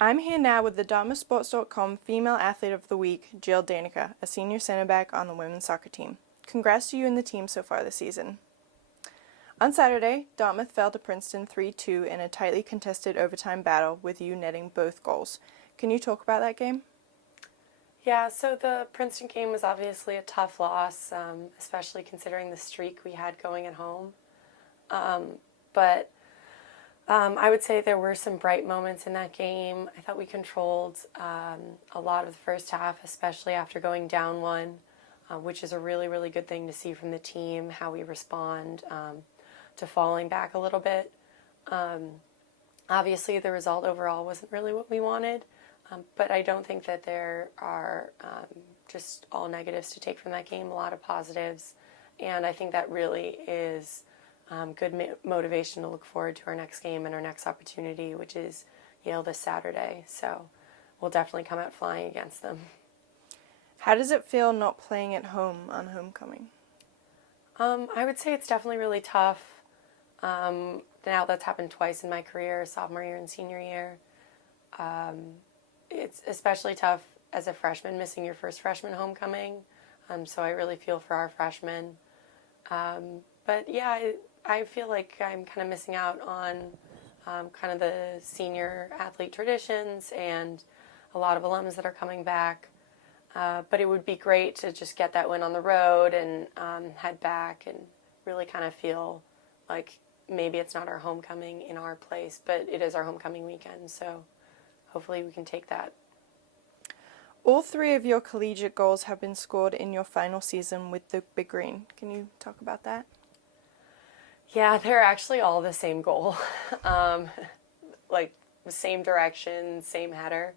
I'm here now with the DartmouthSports.com Female Athlete of the Week, Jill Dayneka, a senior center back on the women's soccer team. Congrats to you and the team so far this season. On Saturday, Dartmouth fell to Princeton 3-2 in a tightly contested overtime battle, with you netting both goals. Can you talk about that game? Yeah, so the Princeton game was obviously a tough loss, especially considering the streak we had going at home. But I would say there were some bright moments in that game. I thought we controlled a lot of the first half, especially after going down one, which is a really, really good thing to see from the team, how we respond to falling back a little bit. Obviously, the result overall wasn't really what we wanted, but I don't think that there are just all negatives to take from that game, a lot of positives, and I think that really is good motivation to look forward to our next game and our next opportunity, which is Yale this Saturday. So we'll definitely come out flying against them. How does it feel not playing at home on homecoming? I would say it's definitely really tough. Now that's happened twice in my career, sophomore year and senior year. It's especially tough as a freshman, missing your first freshman homecoming. So I really feel for our freshmen. But yeah, I feel like I'm kind of missing out on kind of the senior athlete traditions and a lot of alums that are coming back. But it would be great to just get that win on the road and head back and really kind of feel like maybe it's not our homecoming in our place, but it is our homecoming weekend. So hopefully we can take that. All three of your collegiate goals have been scored in your final season with the Big Green. Can you talk about that? Yeah, they're actually all the same goal. Like same direction, same header.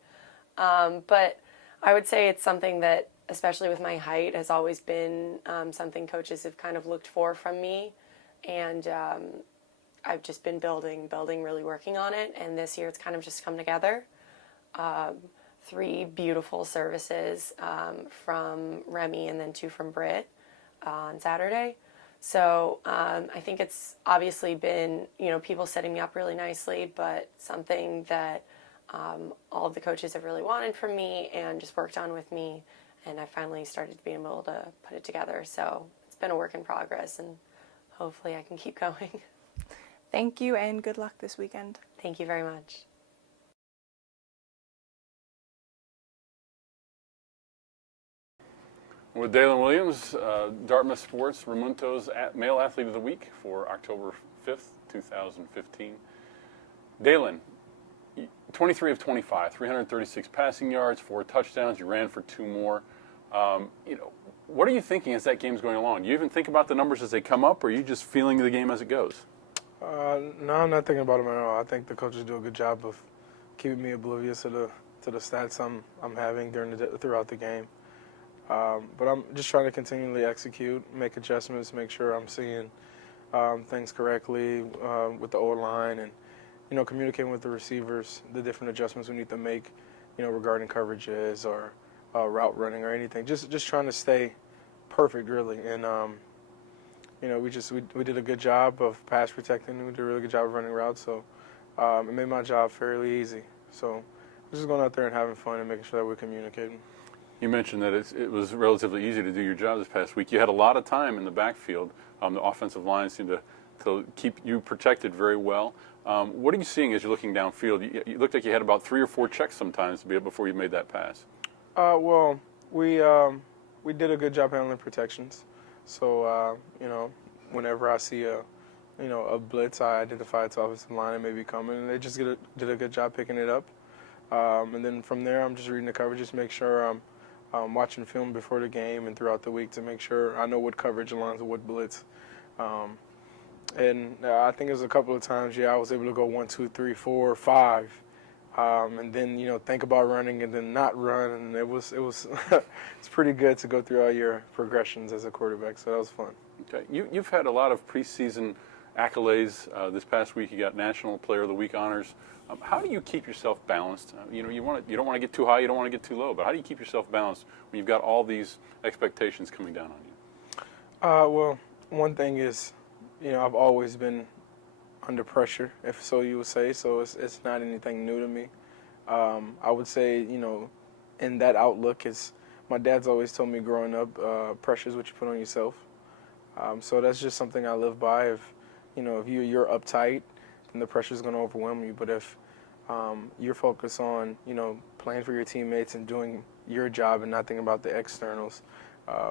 But I would say it's something that, especially with my height, has always been something coaches have kind of looked for from me. And I've just been building, really working on it. And this year it's kind of just come together. 3 beautiful services from Remy and then 2 from Britt on Saturday. So I think it's obviously been, people setting me up really nicely, but something that all of the coaches have really wanted from me and just worked on with me. And I finally started being able to put it together. So it's been a work in progress, and hopefully I can keep going. Thank you and good luck this weekend. Thank you very much. With Dalyn Williams, Dartmouth Sports Remunto's Male Athlete of the Week for October 5th, 2015. Dalyn, 23 of 25, 336 passing yards, 4 touchdowns. You ran for 2 more. What are you thinking as that game's going along? Do you even think about the numbers as they come up, or are you just feeling the game as it goes? No, I'm not thinking about them at all. I think the coaches do a good job of keeping me oblivious to the stats I'm having throughout the game. But I'm just trying to continually execute, make adjustments, make sure I'm seeing things correctly with the O-line and, communicating with the receivers, the different adjustments we need to make, regarding coverages or route running or anything. Just trying to stay perfect, really. And, we did a good job of pass protecting. We did a really good job of running routes. So it made my job fairly easy. So we're just going out there and having fun and making sure that we're communicating. You mentioned that it was relatively easy to do your job this past week. You had a lot of time in the backfield. The offensive line seemed to keep you protected very well. What are you seeing as you're looking downfield? You looked like you had about 3 or 4 checks sometimes before you made that pass. Well, we did a good job handling protections. So, whenever I see a blitz, I identify its offensive line and maybe coming, and they just did a good job picking it up. And then from there, I'm just reading the coverages, make sure I'm watching film before the game and throughout the week to make sure I know what coverage aligns with what blitz. And I think there's a couple of times, I was able to go 1, 2, 3, 4, 5, and then think about running and then not run, and it was it's pretty good to go through all your progressions as a quarterback. So that was fun. Okay, you've had a lot of preseason accolades. This past week, you got National Player of the Week honors. How do you keep yourself balanced? You don't want to get too high, you don't want to get too low, but how do you keep yourself balanced when you've got all these expectations coming down on you? Well, one thing is, I've always been under pressure, if so you would say. So it's not anything new to me. I would say, in that outlook is my dad's always told me growing up, pressure is what you put on yourself. So that's just something I live by. If you're uptight, then the pressure is going to overwhelm you. But if you're focused on, playing for your teammates and doing your job and not thinking about the externals,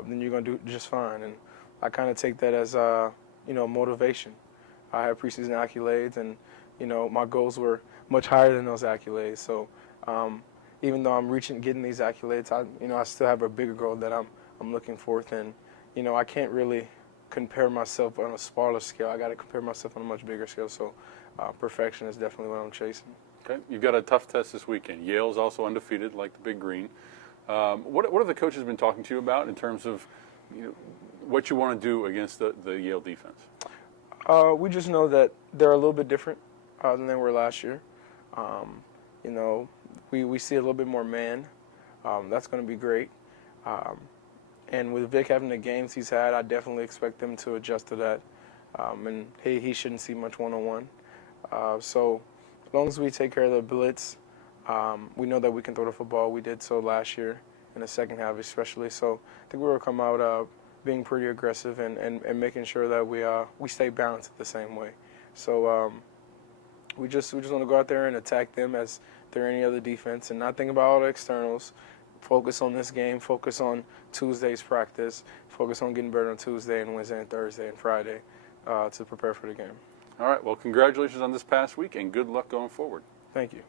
then you're going to do just fine. And I kind of take that as, motivation. I had preseason accolades, and, my goals were much higher than those accolades. So even though I'm getting these accolades, I still have a bigger goal that I'm looking forth. And, I can't really compare myself on a smaller scale. I got to compare myself on a much bigger scale. So perfection is definitely what I'm chasing. Okay, you've got a tough test this weekend. Yale's also undefeated, like the Big Green. What have the coaches been talking to you about in terms of what you want to do against the Yale defense? We just know that they're a little bit different than they were last year. We see a little bit more man. That's going to be great. And with Vic having the games he's had, I definitely expect them to adjust to that. And he shouldn't see much one-on-one. So as long as we take care of the blitz, we know that we can throw the football. We did so last year in the second half especially. So I think we will come out being pretty aggressive and making sure that we stay balanced the same way. So we just want to go out there and attack them as they're any other defense and not think about all the externals. Focus on this game, focus on Tuesday's practice, focus on getting better on Tuesday and Wednesday and Thursday and Friday to prepare for the game. All right, well, congratulations on this past week, and good luck going forward. Thank you.